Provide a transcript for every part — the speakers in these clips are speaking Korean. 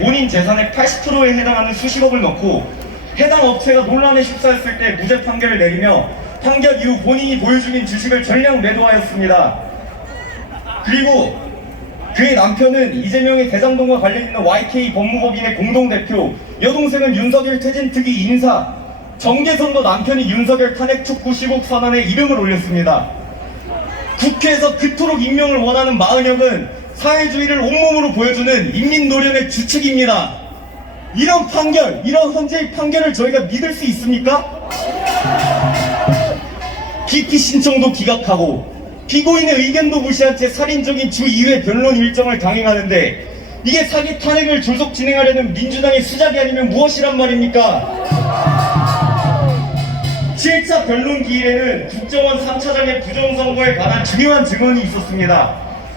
본인 재산의 80%에 해당하는 수십억을 넣고 해당 업체가 논란에 휩싸였을 때 무죄 판결을 내리며 판결 이후 본인이 보유 중인 주식을 전량 매도하였습니다. 그리고 그의 남편은 이재명의 대장동과 관련 있는 YK 법무법인의 공동대표, 여동생은 윤석열 퇴진특위 인사, 정계선도 남편이 윤석열 탄핵 촉구 시국 선언에 이름을 올렸습니다. 국회에서 그토록 임명을 원하는 마은혁은 사회주의를 온몸으로 보여주는 인민노련의 주축입니다. 이런 판결, 이런 헌재의 판결을 저희가 믿을 수 있습니까? 기피 신청도 기각하고 피고인의 의견도 무시한 채 살인적인 주 2회 변론 일정을 강행하는데 이게 사기 탄핵을 졸속 진행하려는 민주당의 수작이 아니면 무엇이란 말입니까? 7차 변론 기일에는 국정원 3차장의 부정선거에 관한 중요한 증언이 있었습니다.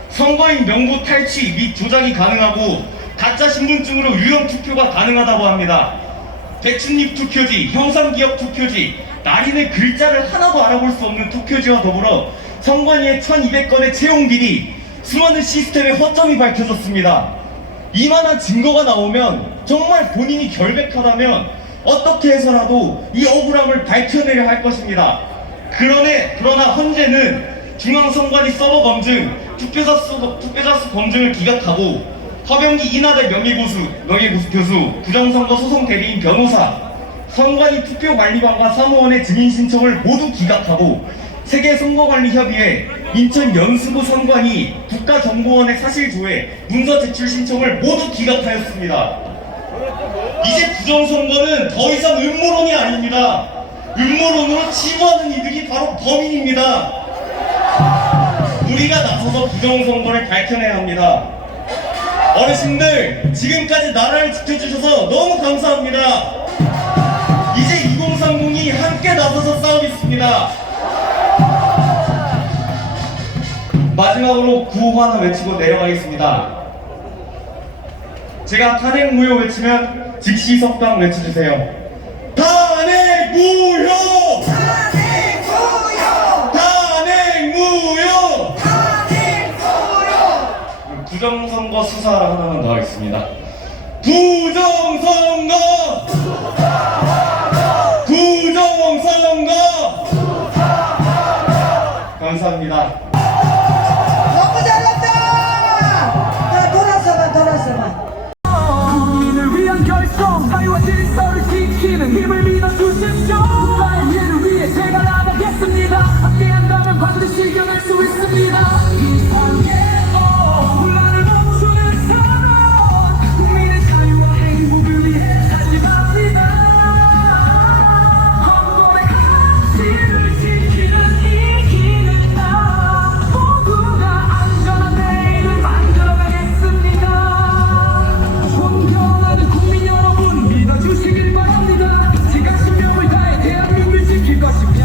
선거인 명부 탈취 및 조작이 가능하고 가짜 신분증으로 유형 투표가 가능하다고 합니다. 백춘잎 투표지, 형상기억 투표지, 날인의 글자를 하나도 알아볼 수 없는 투표지와 더불어 선관위의 1200건의 채용 비리, 수많은 시스템의 허점이 밝혀졌습니다. 이만한 증거가 나오면 정말 본인이 결백하다면 어떻게 해서라도 이 억울함을 밝혀내려 할 것입니다. 그러나 헌재는 중앙선관위 서버 검증, 투표자 수 검증을 기각하고 허병기 인하대 명예교수 교수, 부정선거 소송 대리인 변호사, 선관위 투표관리관과 사무원의 증인 신청을 모두 기각하고 세계선거관리협의회, 인천 연수구 선관위, 국가정보원의 사실조회, 문서 제출 신청을 모두 기각하였습니다. 이제 부정선거는 더 이상 음모론이 아닙니다. 음모론으로 치부하는 이들이 바로 범인입니다. 우리가 나서서 부정선거를 밝혀내야 합니다. 어르신들, 지금까지 나라를 지켜주셔서 너무 감사합니다. 이제 2030이 함께 나서서 싸우겠습니다. 마지막으로 구호 하나 외치고 내려가겠습니다. 제가 탄핵 무효 외치면 즉시 석방 외쳐주세요. 탄핵 무효! 탄핵 무효! 탄핵 무효! 탄핵 무효! 부정선거 수사 하나만 더 하겠습니다. 부정선거! 부정선거! 감사합니다. 너무 잘났다! 돌아서봐. 국민을 위한 결성, 사회와 질서를 지키는 힘을 믿어주십시오. 나의 미래를 위해 제가 나가겠습니다. 함께한다면 반드시 이겨낼 수 있습니다. 이상의 혼란을 멈추는 사람, 국민의 자유와 행복을 위해 살지 바랍니다. 헌법의 가치를 지키는 이기는 나, 모두가 안전한 내일을 만들어가겠습니다. 존경하는 국민 여러분, 믿어주시길 바랍니다. 제가 신명을 다해 대한민국을 지킬 것이며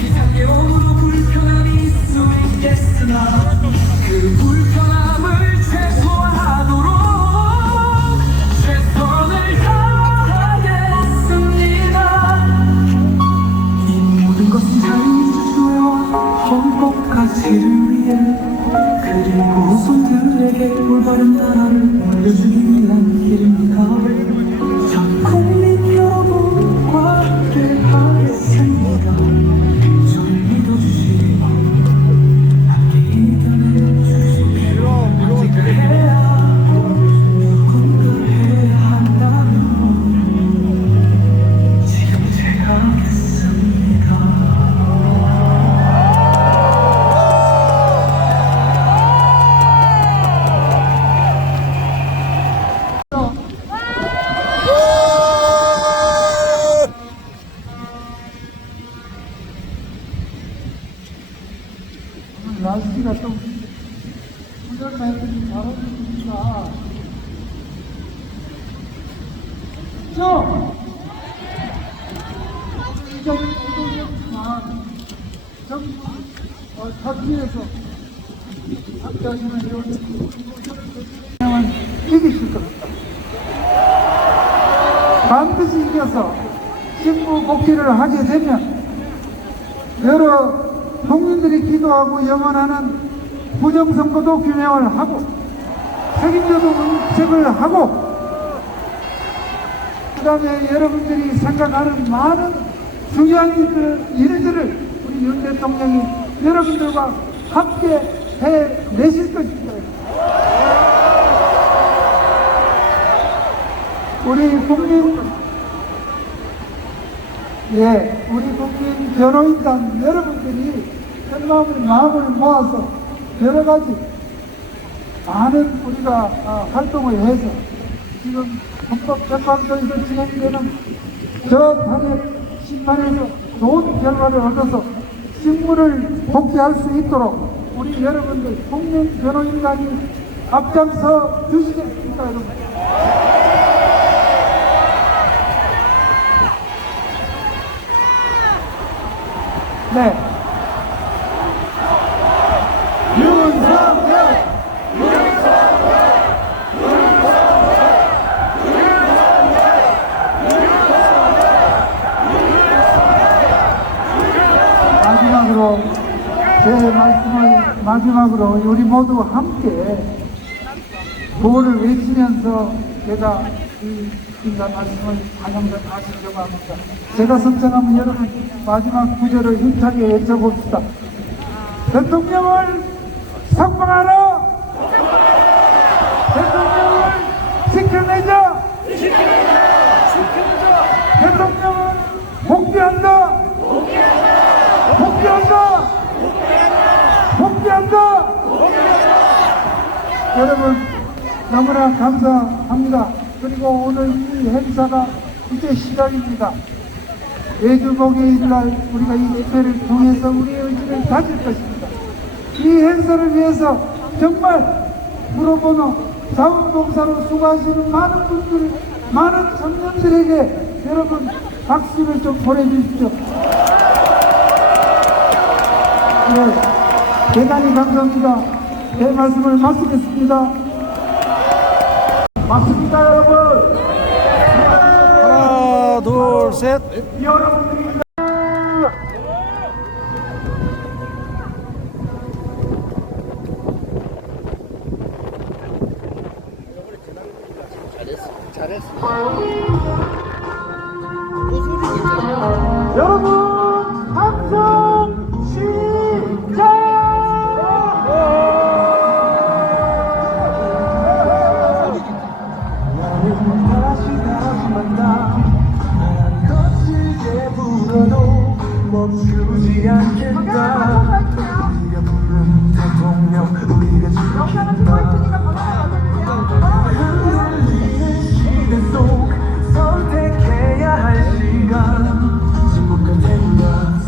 이상형으로 불편함이 있을 수 있겠으나 그 불편함을 최소화하도록 최선을 다하겠습니다. 이 모든 것은 자유주의와 헌법 가치를 위해, 그리고 손들에게 올바른 나라를 물려주기 위한 길입니다. 전 국민 여러분과 함께 하겠습니다. 저를 믿어주시고 함께 이겨내주시고 언젠가 해야 하고 누군가 해야 한다면 지금 제가 하겠습니다. 날씨가 좀 운전자들이 잘하니까 좀 터키에서 앞장서는 이런 이기실 겁니다. 반드시 이겨서 직무 복귀를 하게 되면 여러 국민들이 기도하고 영원하는 부정선거도 규명을 하고 책임져도 문책을 하고 그다음에 여러분들이 생각하는 많은 중요한 일들을 우리 윤 대통령이 여러분들과 함께 해내실 것입니다. 우리 국민 변호인단 여러분들이 마음을 모아서 여러 가지 많은 우리가 활동을 해서 지금 헌법재판소에서 진행되는 저 탄핵 심판에서 좋은 결과를 얻어서 직무를 복귀할 수 있도록 우리 여러분들 국민 변호인단이 앞장서 주시겠습니까, 여러분? 네. 제 말씀을 마지막으로 우리 모두 함께 구호를 외치면서 제가 이 인사 말씀을 한영전 하시려고 합니다. 제가 선정하면 여러분 마지막 구절을 힘차게 외쳐봅시다. 대통령을 석방하라! 대통령을 지켜내자! 대통령은 복귀한다! 복귀한다! 복귀한다! 여러분 너무나 감사합니다. 그리고 오늘 이 행사가 이제 시작입니다. 매주 목요일날 우리가 이 집회를 통해서 우리의 의지를 다질 것입니다. 이 행사를 위해서 정말 프로보노 자원봉사로 수고하시는 많은 분들, 많은 청년들에게 여러분 박수를 좀 보내주십시오. 네, 대단히 감사합니다. 제 말씀을 마치겠습니다. 맞습니다, 여러분. 하나, 둘, 셋. 여러분들이 여러분 함성 시작! 다시 만나 거칠게 불어도 멈추지 않겠다. 우리가 부른 대통령 우리가 지킨다. 흔들리는 시대 속 선택해야 할 시간. 진복할 텐가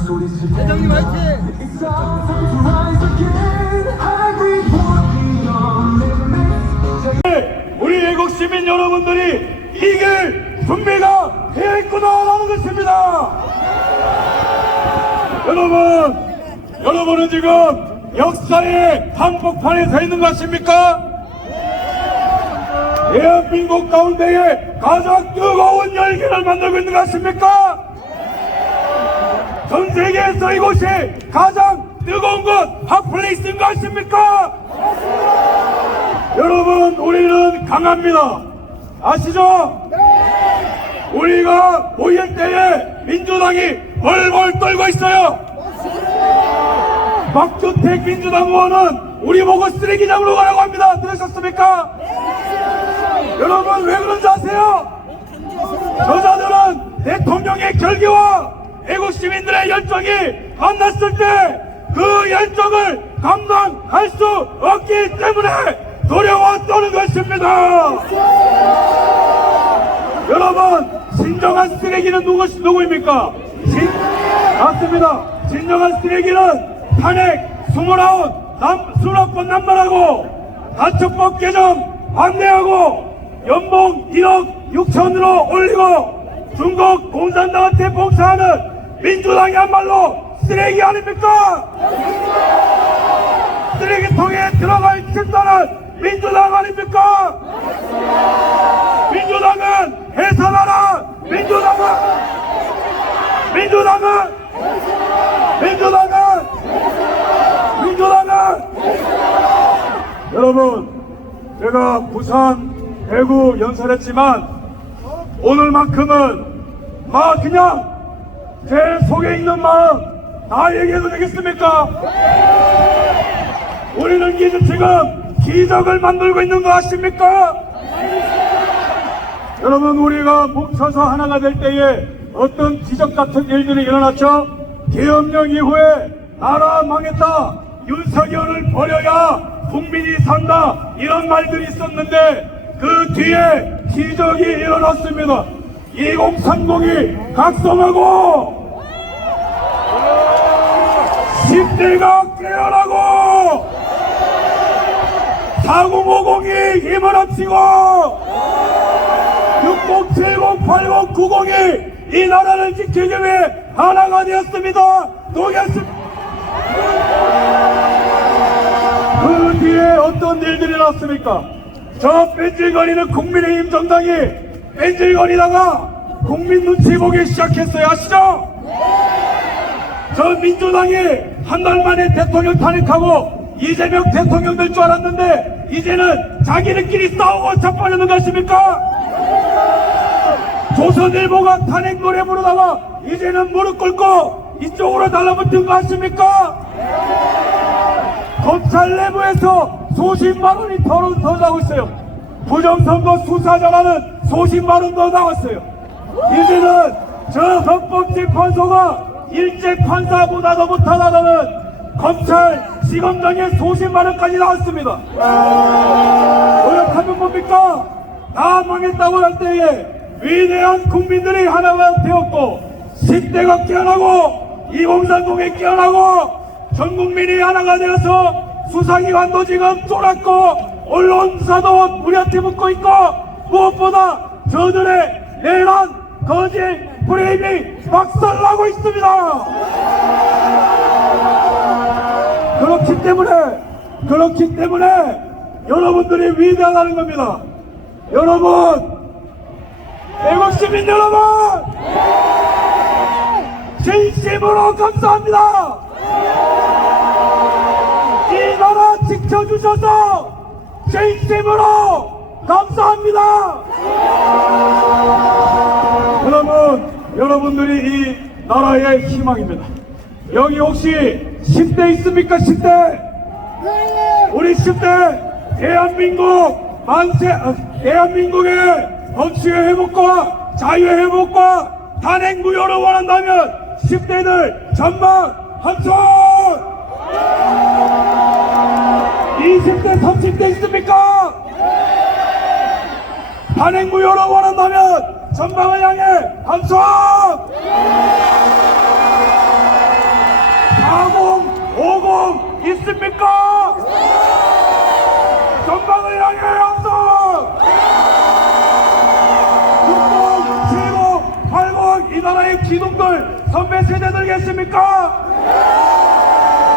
소리칠 텐가. 대장님 화이팅! It's our time to rise again. I've been walking on limits. 우리 애국 시민 여러분들이 이길 준비가 되어있구나라는 것입니다. 여러분은 지금 역사의 한복판에 서 있는 것입니까? 대한민국 가운데에 가장 뜨거운 열기를 만들고 있는 것입니까? 전 세계에서 이곳이 가장 뜨거운 곳 핫플레이스인 것입니까? 여러분, 우리는 강합니다. 아시죠? 우리가 모일 때에 민주당이 벌벌 떨고 있어요. 박주택 민주당 의원은 우리 보고 쓰레기장으로 가라고 합니다. 들으셨습니까? 여러분, 왜 그런지 아세요? 저자들은 대통령의 결기와 애국 시민들의 열정이 만났을 때 그 열정을 감당할 수 없기 때문에 두려워 떠는 것입니다. 여러분, 진정한 쓰레기는 누구입니까? 맞습니다. 진정한 쓰레기는 탄핵 29번 남발하고 가처법 개정 반대하고 연봉 1억 6천으로 올리고 중국 공산당한테 봉사하는 민주당이야말로 쓰레기 아닙니까? 쓰레기통에 들어갈 집단은 민주당 아닙니까? 민주당은 해산하라! 민주당은 여러분, 제가 부산, 대구 연설했지만 오늘만큼은 그냥 제 속에 있는 마음 다 얘기해도 되겠습니까? 우리는 지금 기적을 만들고 있는 거 아십니까? 여러분, 우리가 뭉쳐서 하나가 될 때에 어떤 기적 같은 일들이 일어났죠? 계엄령 이후에 나라 망했다, 윤석열을 버려야 국민이 산다, 이런 말들이 있었는데 그 뒤에 기적이 일어났습니다. 2030이 각성하고 10대가 깨어나고 4050이 힘을 합치고 60, 70, 80, 90이 이 나라를 지키기 위해 하나가 되었습니다. 노겠습니다. 그 뒤에 어떤 일들이 났습니까? 저 뺀질거리는 국민의힘 정당이 뺀질거리다가 국민 눈치 보기 시작했어요. 아시죠? 저 민주당이 한 달 만에 대통령 탄핵하고 이재명 대통령 될 줄 알았는데 이제는 자기들끼리 싸우고 자빠지는 것입니까? 조선일보가 탄핵 노래 부르다가 이제는 무릎 꿇고 이쪽으로 달라붙은 거 아십니까? 검찰 내부에서 수십만 원이 더 나오고 있어요. 부정선거 수사자라는 수십만 원 더 나왔어요. 이제는 저 헌법재판소가 일제 판사보다도 못하다는 검찰 시검장에 수십만 원까지 나왔습니다. 노력하면 뭡니까? 다 망했다고 할 때에 위대한 국민들이 하나가 되었고 10대가 깨어나고 2030이 깨어나고 전 국민이 하나가 되어서 수사기관도 지금 쫄았고 언론사도 우리한테 묻고 있고 무엇보다 저들의 내란 거짓 프레임이 박살나고 있습니다. 그렇기 때문에 여러분들이 위대하다는 겁니다. 여러분, 애국시민 여러분, 진심으로 감사합니다. 이 나라 지켜주셔서 진심으로 감사합니다. 여러분들이 이 나라의 희망입니다. 여기 혹시 10대 있습니까? 10대? 우리 10대 대한민국의 법치의 회복과 자유의 회복과 탄핵 무효를 원한다면 10대들 전방 함성! 20대 30대 있습니까? 탄핵 무효를 원한다면 전방을 향해 함성! 40, 50 있습니까? 전방을 향해 함성! 60, 70, 80 이 나라의 기둥들 선배 세대들 계십니까?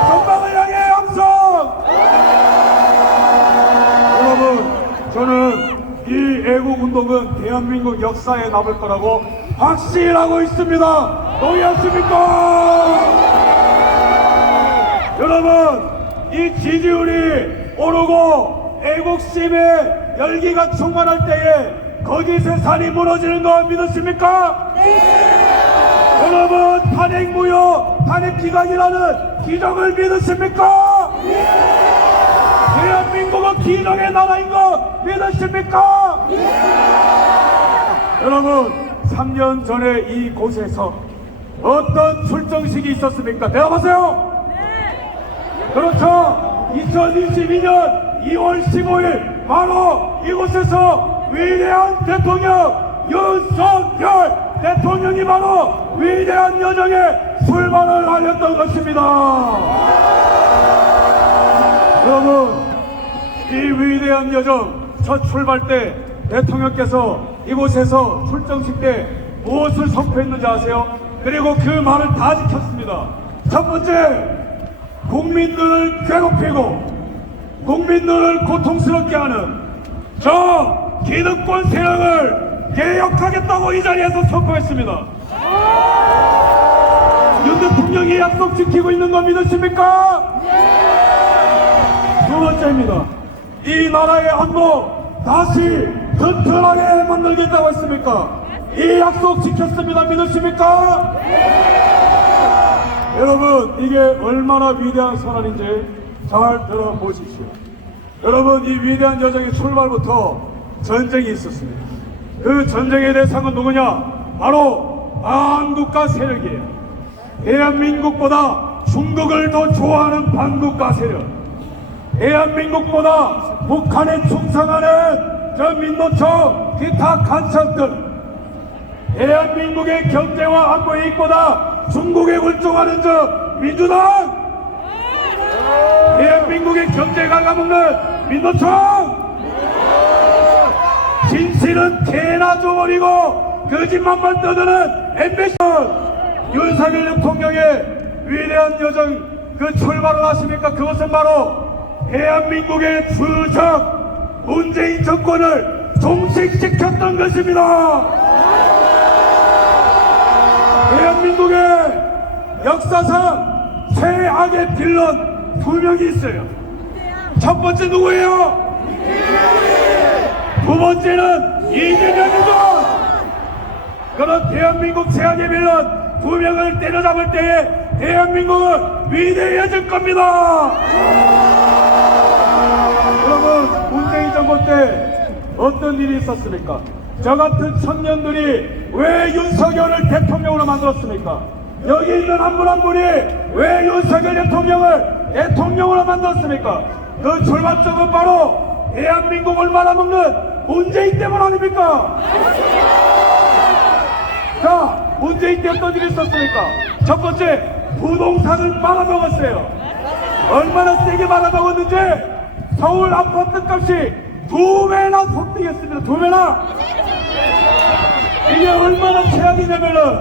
전방을 향해 함성! 여러분, 저는 이 애국운동은 대한민국 역사에 남을 거라고 확신하고 있습니다. 동의하십니까? 여러분, 이 지지율이 오르고 애국심의 열기가 충만할 때에 거짓의 산이 무너지는 거 믿으십니까? 여러분, 탄핵 무효, 탄핵 기각이라는 기적을 믿으십니까? 대한민국은 기적의 나라인 거 믿으십니까? 여러분, 3년 전에 이곳에서 어떤 출정식이 있었습니까? 대답하세요. 그렇죠. 2022년 2월 15일 바로 이곳에서 위대한 대통령 윤석열 대통령이 바로 위대한 여정에 출발을 알렸던 것입니다. 여러분, 이 위대한 여정 첫 출발 때 대통령께서 이곳에서 출정식 때 무엇을 선포했는지 아세요? 그리고 그 말을 다 지켰습니다. 첫 번째, 국민들을 괴롭히고 국민들을 고통스럽게 하는 저 기득권 세력을 개혁하겠다고 이 자리에서 선포했습니다. 윤 대통령이 약속 지키고 있는 거 믿으십니까? 두 번째입니다. 이 나라의 안보 다시 튼튼하게 만들겠다고 했습니까? 이 약속 지켰습니다. 믿으십니까? 여러분, 이게 얼마나 위대한 선언인지 잘 들어보십시오. 여러분, 이 위대한 여정의 출발부터 전쟁이 있었습니다. 그 전쟁의 대상은 누구냐? 바로 반국가 세력이에요. 대한민국보다 중국을 더 좋아하는 반국가 세력, 대한민국보다 북한에 충성하는 저 민노총 기타 간첩들, 대한민국의 경제와 안보 이익보다 중국에 굴종하는 저 민주당, 대한민국의 경제 갉아먹는 민노총, 진실은 개나 줘버리고 거짓말만 떠드는 MBC. 윤석열 대통령의 위대한 여정 그 출발을 아십니까? 그것은 바로 대한민국의 주적 문재인 정권을 종식시켰던 것입니다. 대한민국의 역사상 최악의 빌런 두 명이 있어요. 첫 번째 누구예요? 두 번째는 이재명이죠. 그런 대한민국 최악의 빌런 두 명을 때려잡을 때에 대한민국은 위대해질 겁니다. 여러분, 문재인 정부 때 어떤 일이 있었습니까? 저 같은 청년들이 왜 윤석열을 대통령으로 만들었습니까? 여기 있는 한 분 한 분이 왜 윤석열 대통령을 대통령으로 만들었습니까? 그 출발점은 바로 대한민국을 말아먹는 문재인 때문 아닙니까? 자, 문재인 때 어떤 일이 있었습니까? 첫 번째, 부동산을 말아먹었어요. 얼마나 세게 말아먹었는지 서울 아파트 값이 2배나 폭등했습니다. 2배나. 이게 얼마나 최악이냐면은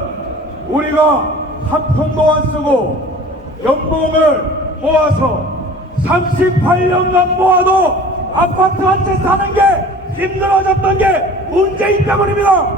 우리가 한 푼도 안 쓰고 연봉을 모아서 38년간 모아도 아파트 한 채 사는 게 힘들어졌던 게 문재인 때문입니다.